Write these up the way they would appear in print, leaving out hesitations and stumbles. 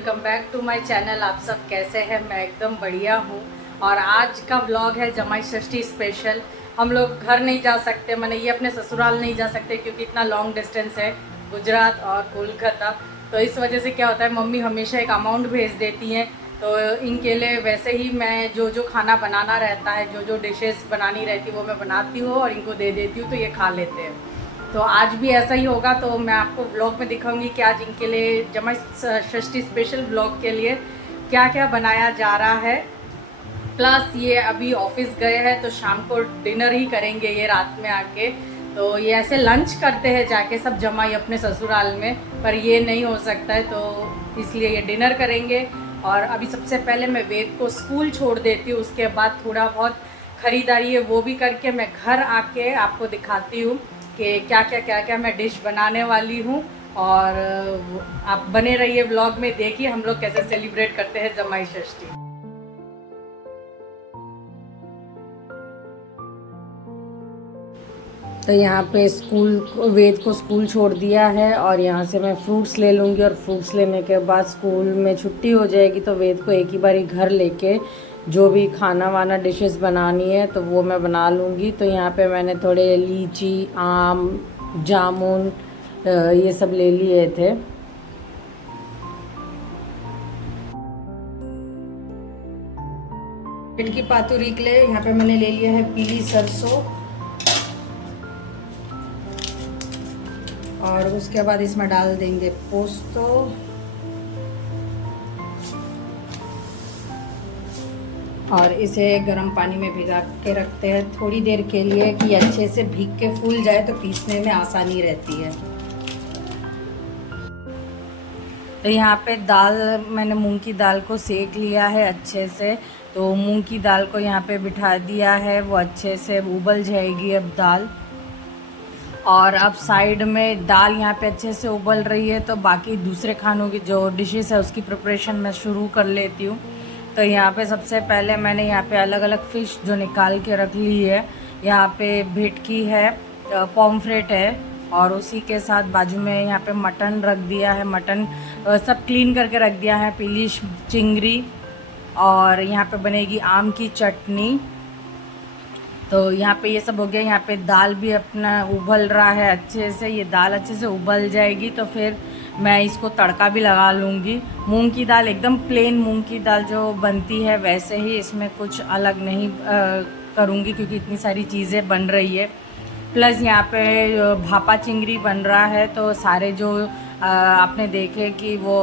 Welcome back to my channel. आप सब कैसे हैं? मैं एकदम बढ़िया हूँ। और आज का व्लॉग है जमाई षष्ठी स्पेशल। हम लोग घर नहीं जा सकते, मैंने ये अपने ससुराल नहीं जा सकते क्योंकि इतना लॉन्ग डिस्टेंस है, गुजरात और कोलकाता। तो इस वजह से क्या होता है, मम्मी हमेशा एक अमाउंट भेज देती हैं। तो इनके लिए वैसे ही मैं जो जो खाना बनाना रहता है, जो जो डिशेस बनानी रहती है वो मैं बनाती हूँ और इनको दे देती हूँ, तो ये खा लेते हैं। तो आज भी ऐसा ही होगा। तो मैं आपको व्लॉग में दिखाऊंगी कि आज इनके लिए जमाई षष्ठी स्पेशल व्लॉग के लिए क्या क्या बनाया जा रहा है। प्लस ये अभी ऑफिस गए हैं तो शाम को डिनर ही करेंगे ये रात में आके। तो ये ऐसे लंच करते हैं जाके सब जमाई अपने ससुराल में, पर ये नहीं हो सकता है तो इसलिए ये डिनर करेंगे। और अभी सबसे पहले मैं वेद को स्कूल छोड़ देती हूँ, उसके बाद थोड़ा बहुत ख़रीदारी है वो भी करके मैं घर आके आपको दिखाती हूँ कि क्या क्या मैं डिश बनाने वाली हूँ। और आप बने रहिए व्लॉग में, देखिए हम लोग कैसे सेलिब्रेट करते हैं जमाई षष्ठी। तो यहाँ पे वेद को स्कूल छोड़ दिया है और यहाँ से मैं फ्रूट्स ले लूँगी और फ्रूट्स लेने के बाद स्कूल में छुट्टी हो जाएगी तो वेद को एक ही बारी घर लेके जो भी खाना वाना डिशेस बनानी है तो वो मैं बना लूँगी। तो यहाँ पे मैंने थोड़े लीची, आम, जामुन ये सब ले लिए थे। पेट की पातुरी के लिए यहाँ पे मैंने ले लिया है पीली सरसों, और उसके बाद इसमें डाल देंगे पोस्तो, और इसे गर्म पानी में भिगा के रखते हैं थोड़ी देर के लिए कि अच्छे से भीग के फूल जाए तो पीसने में आसानी रहती है। तो यहाँ पे दाल, मैंने मूंग की दाल को सेक लिया है अच्छे से। तो मूंग की दाल को यहाँ पे बिठा दिया है, वो अच्छे से उबल जाएगी अब दाल। और अब साइड में दाल यहाँ पे अच्छे से उबल रही है तो बाकी दूसरे खानों की जो डिशेस है उसकी प्रिपरेशन मैं शुरू कर लेती हूँ। तो यहाँ पे सबसे पहले मैंने यहाँ पे अलग अलग फ़िश जो निकाल के रख ली है। यहाँ पे भेटकी है, पॉम्फ्रेट है, और उसी के साथ बाजू में यहाँ पे मटन रख दिया है। मटन सब क्लीन करके रख दिया है, पीली चिंगरी, और यहाँ पे बनेगी आम की चटनी। तो यहाँ पे ये सब हो गया। यहाँ पे दाल भी अपना उबल रहा है अच्छे से। ये दाल अच्छे से उबल जाएगी तो फिर मैं इसको तड़का भी लगा लूँगी। मूंग की दाल एकदम प्लेन मूंग की दाल जो बनती है वैसे ही, इसमें कुछ अलग नहीं करूँगी क्योंकि इतनी सारी चीज़ें बन रही है। प्लस यहाँ पे भापा चिंगरी बन रहा है तो सारे जो आपने देखे कि वो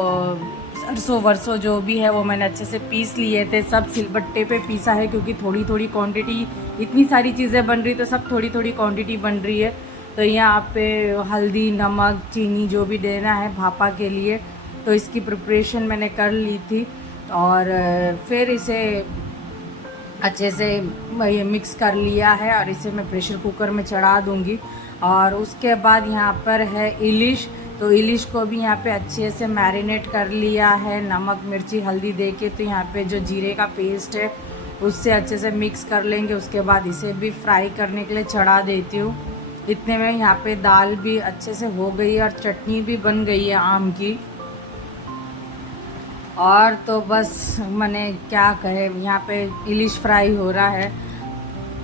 सरसों वरसों जो भी है वो मैंने अच्छे से पीस लिए थे, सब सिलबट्टे पे पीसा है क्योंकि थोड़ी थोड़ी क्वांटिटी, इतनी सारी चीज़ें बन रही तो सब थोड़ी थोड़ी क्वांटिटी बन रही है। तो यहाँ पे हल्दी, नमक, चीनी जो भी देना है भापा के लिए तो इसकी प्रिपरेशन मैंने कर ली थी। और फिर इसे अच्छे से ये मिक्स कर लिया है और इसे मैं प्रेशर कुकर में चढ़ा दूँगी। और उसके बाद यहाँ पर है इलिश, तो इलिश को भी यहाँ पे अच्छे से मैरिनेट कर लिया है नमक, मिर्ची, हल्दी दे के। तो यहाँ पे जो जीरे का पेस्ट है उससे अच्छे से मिक्स कर लेंगे। उसके बाद इसे भी फ्राई करने के लिए चढ़ा देती हूँ। इतने में यहाँ पे दाल भी अच्छे से हो गई है और चटनी भी बन गई है आम की। और तो बस मैंने क्या कहे, यहाँ पे इलिश फ्राई हो रहा है।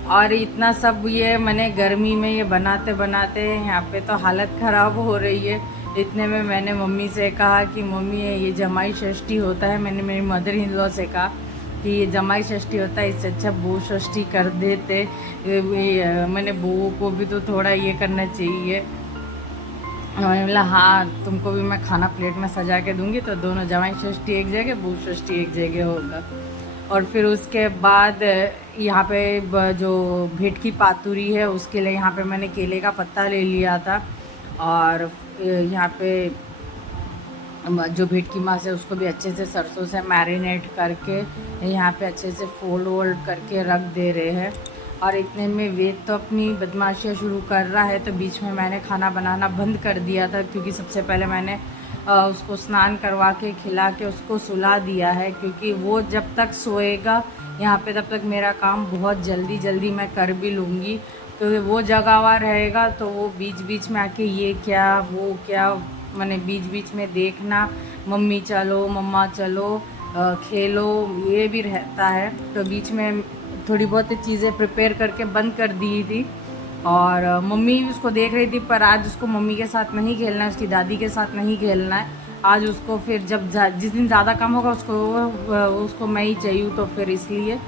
और इतना सब ये मैंने गर्मी में ये बनाते बनाते यहाँ पे तो हालत ख़राब हो रही है। इतने में मैंने मम्मी से कहा कि मम्मी ये जमाई षष्ठी होता है, मैंने मेरी मदर इन लॉ से कहा कि ये जमाई षष्ठी होता है, इससे अच्छा बहू षष्ठी कर देते। मैंने बहू को भी तो थोड़ा ये करना चाहिए। मैंने बोला हाँ तुमको भी मैं खाना प्लेट में सजा के दूंगी, तो दोनों जमाई षष्ठी एक जगह, बहू षष्ठी एक जगह होगा। और फिर उसके बाद यहाँ पे जो भेट की पातुरी है उसके लिए यहाँ पे मैंने केले का पत्ता ले लिया था। और यहाँ पे जो भेट की मांस है उसको भी अच्छे से सरसों से मैरिनेट करके यहाँ पे अच्छे से फोल्ड वोल्ड करके रख दे रहे हैं। और इतने में वेद तो अपनी बदमाशियाँ शुरू कर रहा है तो बीच में मैंने खाना बनाना बंद कर दिया था क्योंकि सबसे पहले मैंने उसको स्नान करवा के खिला के उसको सुला दिया है, क्योंकि वो जब तक सोएगा यहाँ पे तब तक मेरा काम बहुत जल्दी जल्दी मैं कर भी लूँगी। तो वो जगा हुआ रहेगा तो वो बीच बीच में आके ये क्या वो क्या मैंने बीच बीच में देखना, मम्मी चलो, मम्मा चलो, खेलो, ये भी रहता है। तो बीच में थोड़ी बहुत चीज़ें प्रिपेयर करके बंद कर दी थी। और मम्मी उसको देख रही थी, पर आज उसको मम्मी के साथ नहीं खेलना है, उसकी दादी के साथ नहीं खेलना है। आज उसको फिर जब जिस दिन ज़्यादा काम होगा उसको मैं ही चाहिए। तो फिर इसलिए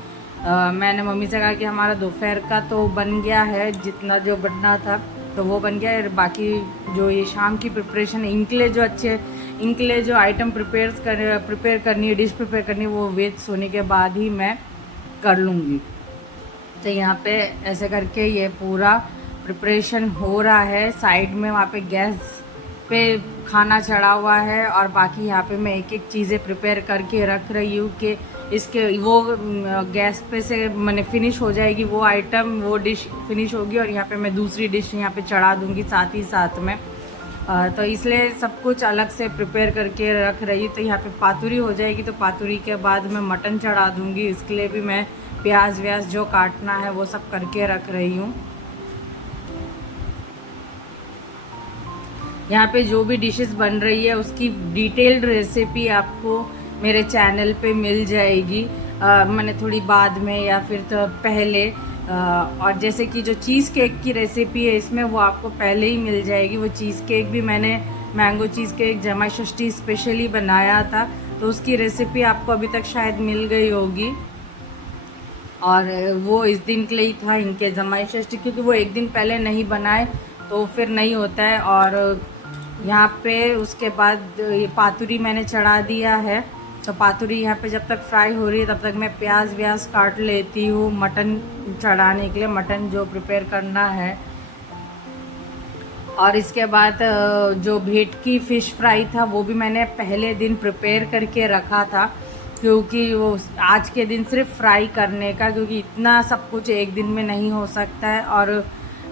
मैंने मम्मी से कहा कि हमारा दोपहर का तो बन गया है, जितना जो बनना था तो वो बन गया है। बाकी जो ये शाम की प्रिपरेशन इनके लिए जो आइटम प्रिपेयर करनी है, डिश प्रिपेयर करनी है, वो वेद सोने के बाद ही मैं कर लूँगी। तो यहाँ पे ऐसे करके ये पूरा प्रिपरेशन हो रहा है। साइड में वहाँ पे गैस पे खाना चढ़ा हुआ है, और बाकी यहाँ पे मैं एक एक चीज़ें प्रिपेयर करके रख रही हूँ कि इसके वो गैस पे से मैंने फिनिश हो जाएगी वो आइटम, वो डिश फिनिश होगी, और यहाँ पे मैं दूसरी डिश यहाँ पे चढ़ा दूँगी साथ ही साथ में। तो इसलिए सब कुछ अलग से प्रिपेयर करके रख रही। तो यहाँ पे पातुरी हो जाएगी, तो पातुरी के बाद मैं मटन चढ़ा दूँगी। इसके लिए भी मैं प्याज व्याज जो काटना है वो सब करके रख रही हूँ। यहाँ पे जो भी डिशेस बन रही है उसकी डिटेल्ड रेसिपी आपको मेरे चैनल पे मिल जाएगी, मैंने थोड़ी बाद में या फिर तो पहले। और जैसे कि जो चीज़ केक की रेसिपी है इसमें वो आपको पहले ही मिल जाएगी। वो चीज़ केक भी मैंने मैंगो चीज़ केक जमाई षष्ठी स्पेशली बनाया था, तो उसकी रेसिपी आपको अभी तक शायद मिल गई होगी। और वो इस दिन के लिए ही था, इनके जमाई षष्ठी, क्योंकि वो एक दिन पहले नहीं बनाए तो फिर नहीं होता है। और यहाँ पे उसके बाद ये पातुरी मैंने चढ़ा दिया है। तो पातुरी यहाँ पे जब तक फ्राई हो रही है तब तक मैं प्याज व्याज काट लेती हूँ मटन चढ़ाने के लिए, मटन जो प्रिपेयर करना है। और इसके बाद जो भेटकी फ़िश फ्राई था वो भी मैंने पहले दिन प्रिपेयर करके रखा था, क्योंकि वो आज के दिन सिर्फ फ्राई करने का, क्योंकि इतना सब कुछ एक दिन में नहीं हो सकता है। और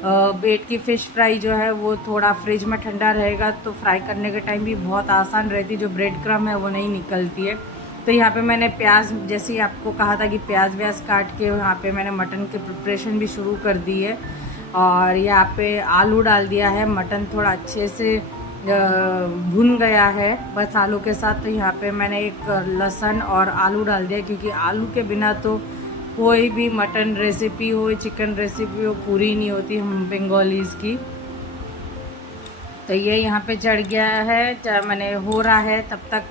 भेटकी फ़िश फ्राई जो है वो थोड़ा फ्रिज में ठंडा रहेगा तो फ्राई करने के टाइम भी बहुत आसान रहती है, जो ब्रेड क्रम है वो नहीं निकलती है। तो यहाँ पे मैंने प्याज, जैसे ही आपको कहा था कि प्याज व्याज काट के यहाँ पे मैंने मटन की प्रिपरेशन भी शुरू कर दी है। और यहाँ पे आलू डाल दिया है, मटन थोड़ा अच्छे से भुन गया है बस आलू के साथ। तो यहाँ पे मैंने एक लहसुन और आलू डाल दिया, क्योंकि आलू के बिना तो कोई भी मटन रेसिपी हो, चिकन रेसिपी हो, पूरी नहीं होती हम बंगालीज़ की। तो ये यहाँ पे चढ़ गया है, मैंने हो रहा है तब तक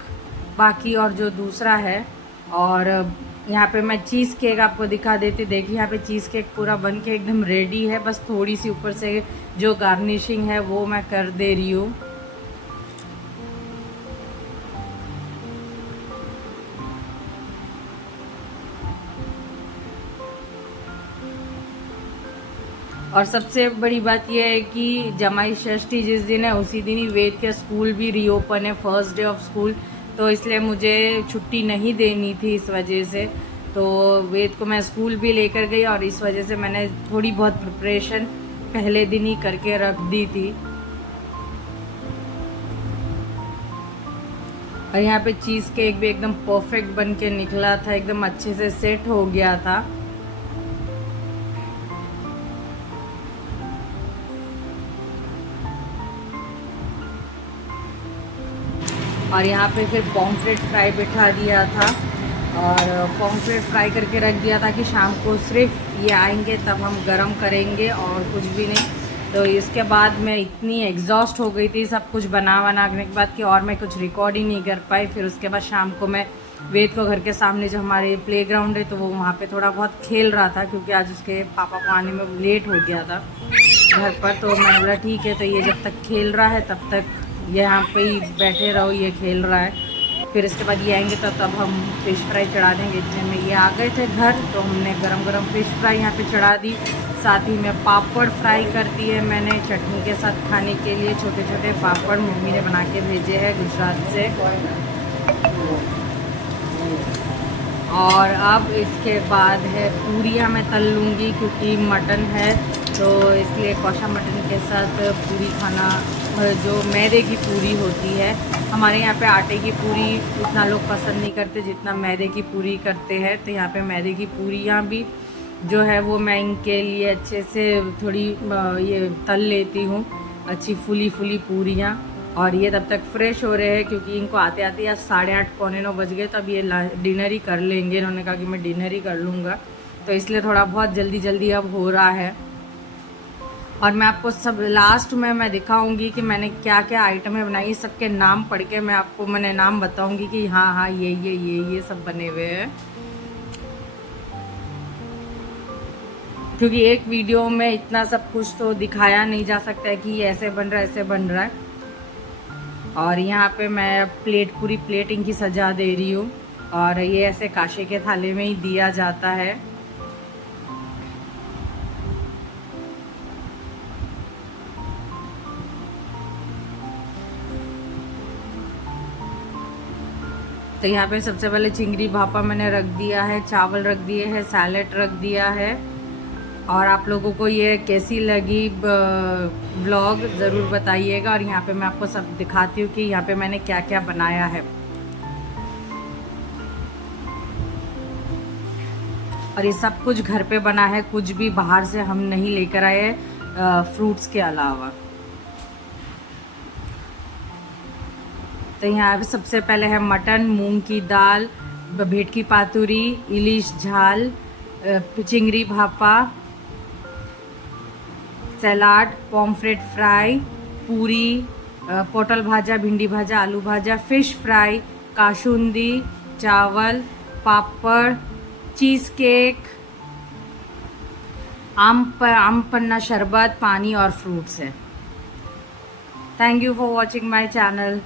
बाकी और जो दूसरा है। और यहाँ पे मैं चीज़ केक आपको दिखा देती, देखिए यहाँ पे चीज़ केक पूरा बन के एकदम रेडी है, बस थोड़ी सी ऊपर से जो गार्निशिंग है वो मैं कर दे रही हूँ। और सबसे बड़ी बात यह है कि जमाई षष्ठी जिस दिन है उसी दिन ही वेद के स्कूल भी रीओपन है, फर्स्ट डे ऑफ स्कूल। तो इसलिए मुझे छुट्टी नहीं देनी थी इस वजह से, तो वेद को मैं स्कूल भी लेकर गई, और इस वजह से मैंने थोड़ी बहुत प्रिपरेशन पहले दिन ही करके रख दी थी। और यहाँ पे चीज़ केक भी एकदम परफेक्ट बन के निकला था, एकदम अच्छे से सेट हो गया था। और यहाँ पे फिर पॉम्फ्रेट फ्राई बिठा दिया था, और पॉम्फ्रेट फ्राई करके रख दिया था कि शाम को सिर्फ ये आएंगे तब हम गरम करेंगे और कुछ भी नहीं। तो इसके बाद मैं इतनी एग्जॉस्ट हो गई थी सब कुछ बनाने के बाद कि और मैं कुछ रिकॉर्ड ही नहीं कर पाई। फिर उसके बाद शाम को मैं वेद को घर के सामने जो हमारे प्लेग्राउंड है तो वो वहाँ पे थोड़ा बहुत खेल रहा था, क्योंकि आज उसके पापा को आने में लेट हो गया था घर पर। तो मैंने बोला ठीक है, तो ये जब तक खेल रहा है तब तक यहाँ पे ही बैठे रहो, ये खेल रहा है। फिर इसके बाद ये आएंगे तो तब हम फ़िश फ्राई चढ़ा देंगे। इतने में ये आ गए थे घर, तो हमने गरम गरम फ़िश फ्राई यहाँ पे चढ़ा दी। साथ ही में पापड़ फ्राई कर दिए मैंने चटनी के साथ खाने के लिए। छोटे छोटे पापड़ मम्मी ने बना के भेजे हैं गुजरात से। और अब इसके बाद है पूरियाँ मैं तल लूँगी, क्योंकि मटन है तो इसलिए कौशा मटन के साथ पूरी खाना, जो मैदे की पूरी होती है, हमारे यहाँ पे आटे की पूरी उतना लोग पसंद नहीं करते जितना मैदे की पूरी करते हैं। तो यहाँ पे मैदे की पूरियाँ भी जो है वो मैं इनके लिए अच्छे से थोड़ी ये तल लेती हूँ, अच्छी फुली फुली पूरियाँ। और ये तब तक फ्रेश हो रहे हैं क्योंकि इनको आते आते आज 8:30 पौने 9 बज गए, तो अब ये डिनर ही कर लेंगे। इन्होंने कहा कि मैं डिनर ही कर लूँगा, तो इसलिए थोड़ा बहुत जल्दी जल्दी अब हो रहा है। और मैं आपको सब लास्ट में मैं दिखाऊंगी कि मैंने क्या क्या आइटमें बनाई, सबके नाम पढ़ के मैं आपको मैंने नाम बताऊंगी कि हाँ हाँ ये सब बने हुए हैं। क्योंकि एक वीडियो में इतना सब कुछ तो दिखाया नहीं जा सकता है कि ये ऐसे बन रहा है ऐसे बन रहा है। और यहाँ पे मैं पूरी प्लेट इनकी सजा दे रही हूँ, और ये ऐसे काशे के थाले में ही दिया जाता है। तो यहाँ पे सबसे पहले चिंगड़ी भापा मैंने रख दिया है, चावल रख दिए हैं, सैलेड रख दिया है। और आप लोगों को ये कैसी लगी व्लॉग ज़रूर बताइएगा। और यहाँ पे मैं आपको सब दिखाती हूँ कि यहाँ पे मैंने क्या क्या बनाया है। और ये सब कुछ घर पे बना है, कुछ भी बाहर से हम नहीं लेकर आए फ्रूट्स के अलावा। तो यहाँ पे सबसे पहले है मटन, मूंग की दाल, भेटकी पातुरी, इलिश झाल, चिंगड़ी भापा, सलाद, पॉम्फ्रेट फ्राई, पूरी, पोटल भाजा, भिंडी भाजा, आलू भाजा, फिश फ्राई, काशुंदी, चावल, पापड़, चीज़ केक, आम पन्ना शरबत, पानी और फ्रूट्स है। Thank you for watching my channel.